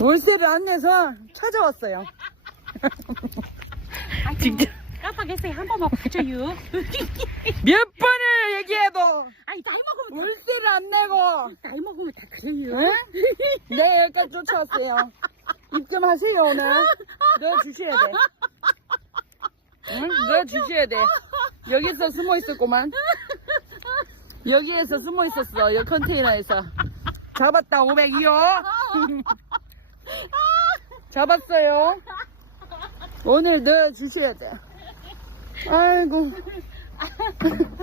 월세를 안 내서 찾아왔어요. 직접. 깜빡했어요. 한 번만 봐줘요. 몇 번을 얘기해도 아니, 나이 먹으면 월세를 안 내고 나이 먹으면 다 그래요. 응? 네, 여기까지 쫓아왔어요. 입금하세요, 오늘. 넣어주셔야 돼. 응? 넣어주셔야 돼. 여기서 숨어 있었구만. 여기에서 숨어 있었어. 여 컨테이너에서. 잡았다, 502호. 잡았어요. 오늘 넣어주셔야 돼. 아이고.